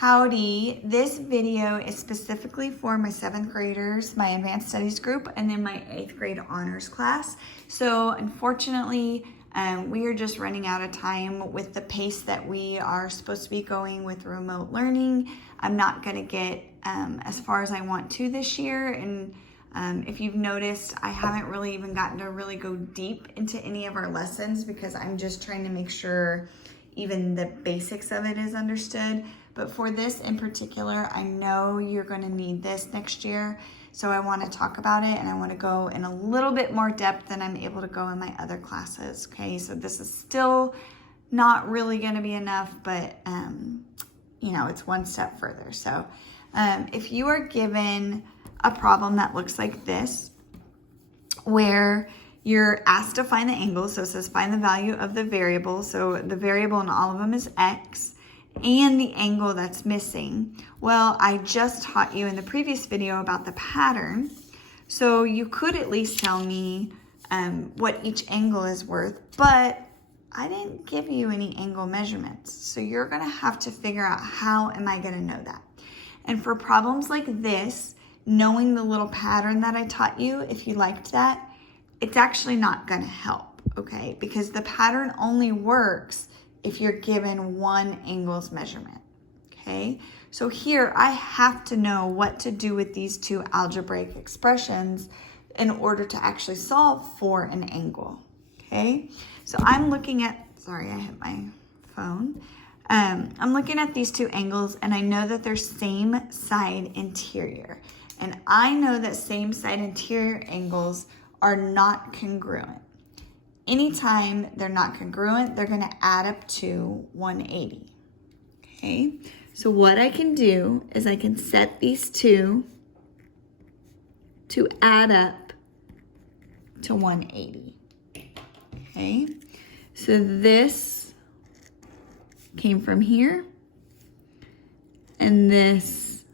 Howdy, this video is specifically for my 7th graders, my advanced studies group, and then my 8th grade honors class. So unfortunately, we are just running out of time with the pace that we are supposed to be going with remote learning. I'm not gonna get as far as I want to this year. And if you've noticed, I haven't really even gotten to really go deep into any of our lessons because I'm just trying to make sure even the basics of it is understood. But for this in particular, I know you're going to need this next year. So I want to talk about it and I want to go in a little bit more depth than I'm able to go in my other classes. Okay, so this is still not really going to be enough, but you know, it's one step further. So if you are given a problem that looks like this, where you're asked to find the angle, so it says find the value of the variable. So the variable in all of them is x, and the angle that's missing. Well, I just taught you in the previous video about the pattern. So you could at least tell me what each angle is worth, but I didn't give you any angle measurements. So you're gonna have to figure out how am I gonna know that? And for problems like this, knowing the little pattern that I taught you, if you liked that, it's actually not gonna help, okay? Because the pattern only works if you're given one angle's measurement, okay? So here, I have to know what to do with these two algebraic expressions in order to actually solve for an angle, okay? So I'm looking at, sorry, I hit my phone. I'm looking at these two angles and I know that they're same side interior. And I know that same side interior angles are not congruent. Anytime they're not congruent, they're gonna add up to 180, okay? So what I can do is I can set these two to add up to 180, okay? So this came from here, and this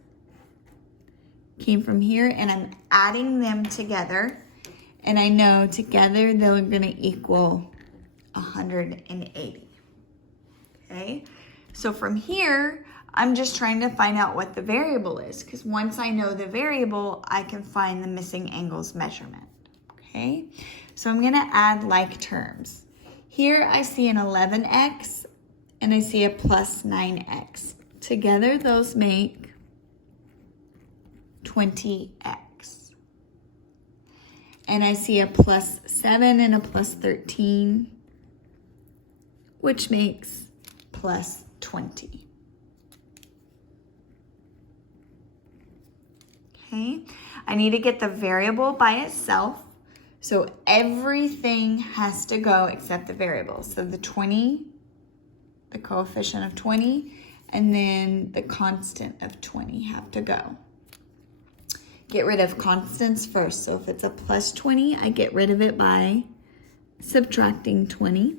came from here, and I'm adding them together. And I know together they're gonna equal 180, okay? So from here, I'm just trying to find out what the variable is, because once I know the variable, I can find the missing angle's measurement, okay? So I'm gonna add like terms. Here I see an 11x and I see a plus 9x. Together those make 20x. And I see a plus 7 and a plus 13, which makes plus 20. Okay, I need to get the variable by itself. So everything has to go except the variable. So the 20, the coefficient of 20, and then the constant of 20 have to go. Get rid of constants first. So if it's a plus 20, I get rid of it by subtracting 20.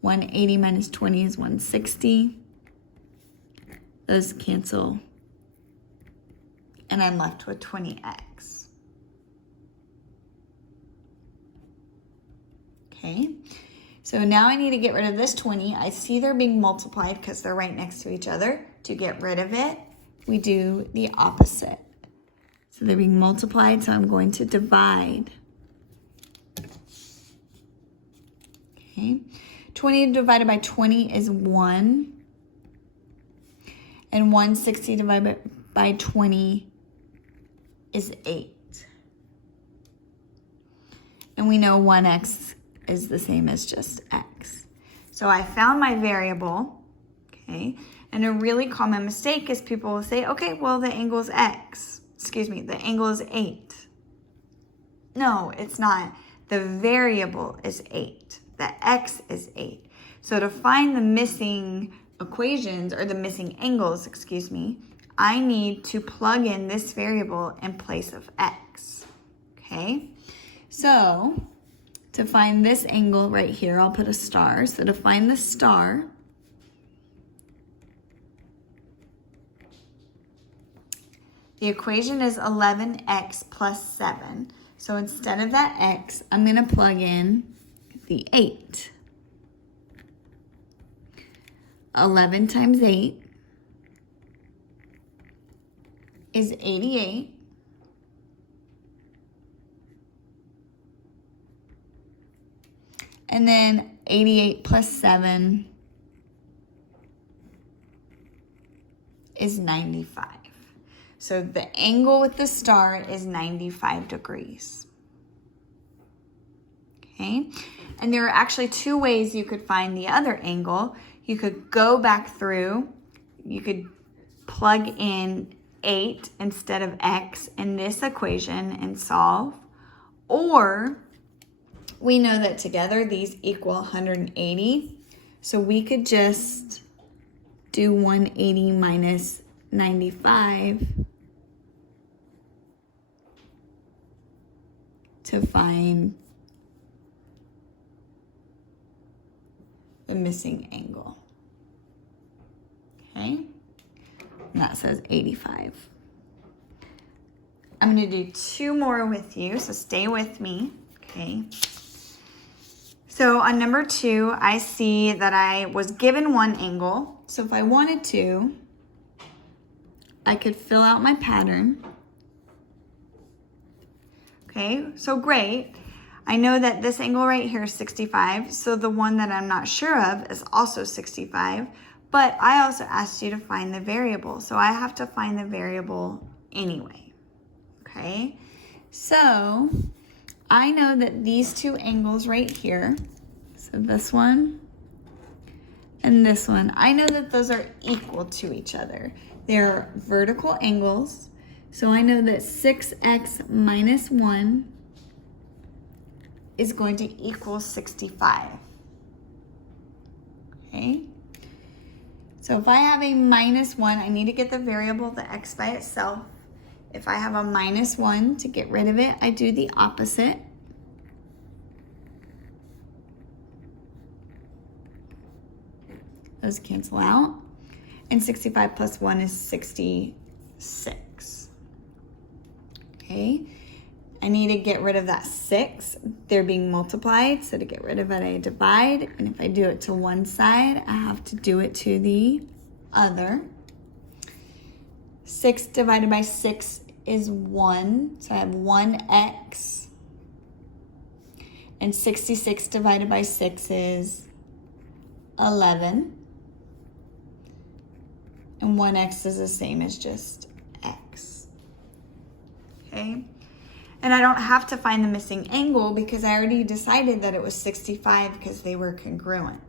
180 minus 20 is 160. Those cancel. And I'm left with 20x. Okay. So now I need to get rid of this 20. I see they're being multiplied because they're right next to each other. To get rid of it, we do the opposite. So they're being multiplied, so I'm going to divide. Okay, 20 divided by 20 is 1. And 160 divided by 20 is 8. And we know 1x is the same as just x. So I found my variable, okay? And a really common mistake is people will say, okay, well, the angle is x. Excuse me, the angle is 8. No, it's not. The variable is 8. The x is 8. So to find the missing equations, or the missing angles, excuse me, I need to plug in this variable in place of x, okay? So to find this angle right here, I'll put a star. So to find the star, the equation is 11x plus 7. So instead of that x, I'm going to plug in the 8. 11 times 8 is 88. And then 88 plus 7 is 95. So the angle with the star is 95 degrees. Okay, and there are actually two ways you could find the other angle. You could go back through, you could plug in 8 instead of x in this equation and solve, or we know that together these equal 180, so we could just do 180 minus 95 to find the missing angle. Okay, and that says 85. I'm going to do two more with you, so stay with me. Okay. So on number 2, I see that I was given one angle. So if I wanted to, I could fill out my pattern. Okay, so great. I know that this angle right here is 65, so the one that I'm not sure of is also 65, but I also asked you to find the variable, so I have to find the variable anyway. Okay, so I know that these two angles right here, so this one and this one, I know that those are equal to each other. They're vertical angles, so I know that 6x minus 1 is going to equal 65. Okay, so if I have a minus 1, I need to get the variable, the x by itself. If I have a minus 1, to get rid of it, I do the opposite. Those cancel out. And 65 plus 1 is 66. Okay, I need to get rid of that 6. They're being multiplied, so to get rid of it, I divide. And if I do it to one side, I have to do it to the other. 6 divided by 6 is 1, so I have 1x. And 66 divided by 6 is 11. And 1x is the same as just x. Okay? And I don't have to find the missing angle because I already decided that it was 65 because they were congruent.